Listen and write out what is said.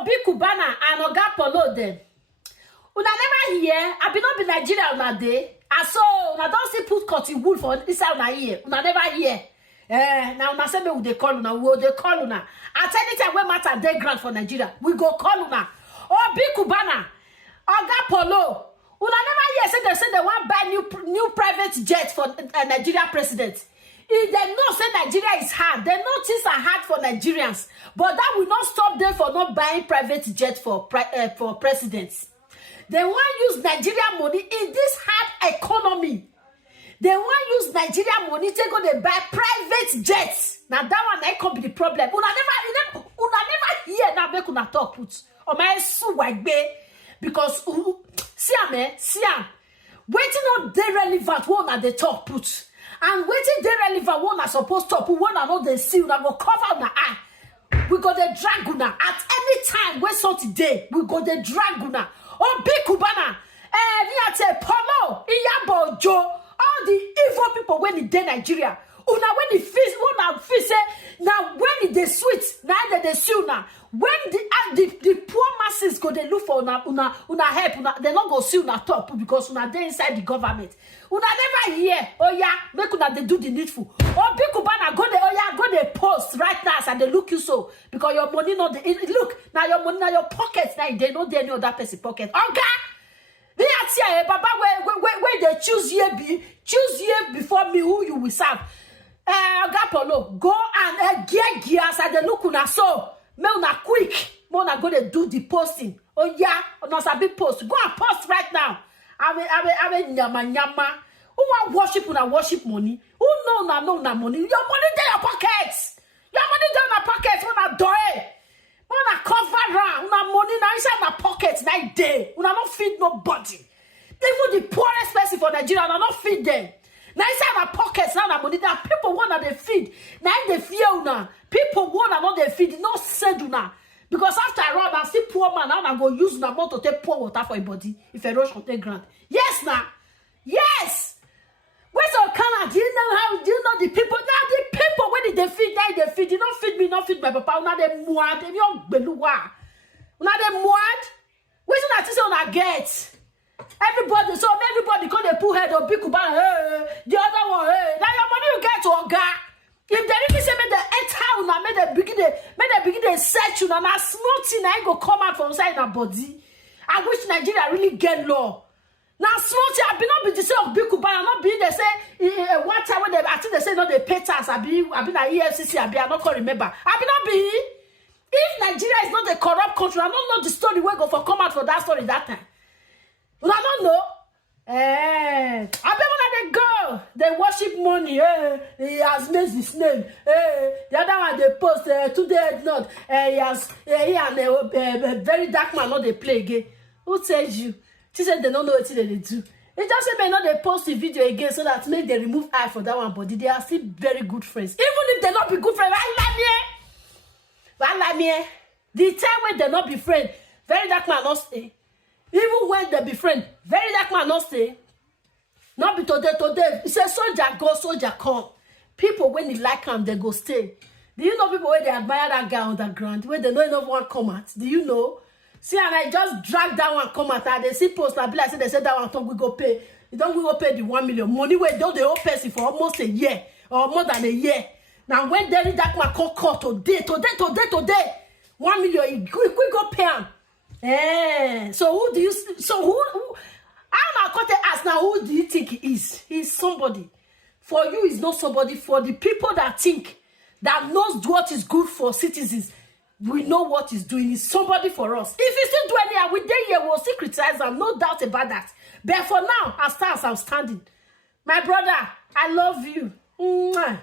Obi Kubana and Oga Polo them. Una never hear, I be not be Nigeria una day. And so una don't see put cotton wool for inside una ear. Una never hear. Now una say me we dey call una, we dey call una. At any time when matter dey grant for Nigeria, we go call una. Obi Kubana, Oga Polo. Una never hear say they want buy new private jet for Nigeria president. If they know say Nigeria is hard, they know things are hard for Nigerians. But that will not stop them for not buying private jet for presidents. They want use Nigeria money in this hard economy. They want use Nigeria money to go they buy private jets. Now that one that could be the problem. Una never hear now make una talk put. Or my su wagbe because see am. Waiting not they relevant one at the talk put. And waiting they relevant one are supposed to put one and all they see una go cover una eye. We go the drag una at any time when so today we go the drag una. Obi Kubana, Niate Polo, Iyabo Joe, all the evil people when in Nigeria. Una when the fish say now when they sweet, now they sue now. When the poor masses go they look for una help, they not go sue una top because una they inside the government. Una never hear, oh yeah, make una they do the needful. Obi Kubana go they, oh yeah, go they post right now and they look you so because your money not look now your money now your pockets now they know they know that person pocket. Okay. Baba, where they choose ye before me who you will serve. Oga Polo, go and get gears and they look una so. Me una quick. Me una go to do the posting. Oh yeah, una sabi post. Go and post right now. Ave nyama. Who want worship money? Who know na money? Your money in your pockets. Your money in your pockets. Una do it. Una cover round. Una money na inside my pockets. Na day. Una not feed nobody. Even the poorest person for Nigeria, una not feed them. Now inside my pockets, now na money that people want they feed. Now they fear una. People want not they feed. No send una. Because after all, I see poor man now I go use una more to take pour water for a body. If a rush take grant. Yes now. Yes. Where's our Canada? Do you know the people? Now the people when they feed, now they feed. You don't feed me, not feed my papa. Una they muad. They don't beluwa. Una they muad. Where's una tisi una get? Everybody call they put head on big Kubana, the other one, now your money you get to Oga. If they really say make they enter una, make they begin they search you, now small thing I go come out from inside your body. I wish Nigeria really get law. Now small thing I be not be the same of big Kubana, not be they say one time when I think they say no they pay tax. I be na EFCC. I not can remember. I be not be. If Nigeria is not a corrupt country, I don't know the story where go for come out for that story that time. Well, I don't know. I bet when they go, they worship money. He has made his name. The other one they post today not. He has and a very dark man not they play again. Who tells you? She said they don't know what they do. They just say may not they post the video again so that make they remove eye for that one, but they are still very good friends. Even if they not be good friends, the time when they not be friends, very dark man not stay. Even when they be friends, very dark man not stay. Not be today. He says soldier go, soldier come. People when they like him, they go stay. Do you know people where they admire that guy on the ground, where they know enough one come out? Do you know? See, and I just drag that one come out and they see post and be like, say they said that one we go pay. You don't we go pay the 1 million. Money where don't they owe person for almost a year or more than a year. Now when Derry that man call today, 1 million, we go pay him. So who do you I'm not going to ask now who do you think he is? He's somebody. For you, he's not somebody. For the people that think that knows what is good for citizens, we know what he's doing. He's somebody for us. If he still do anything, we there here we'll still criticize him, no doubt about that. But for now, as I'm standing, my brother, I love you. Mwah.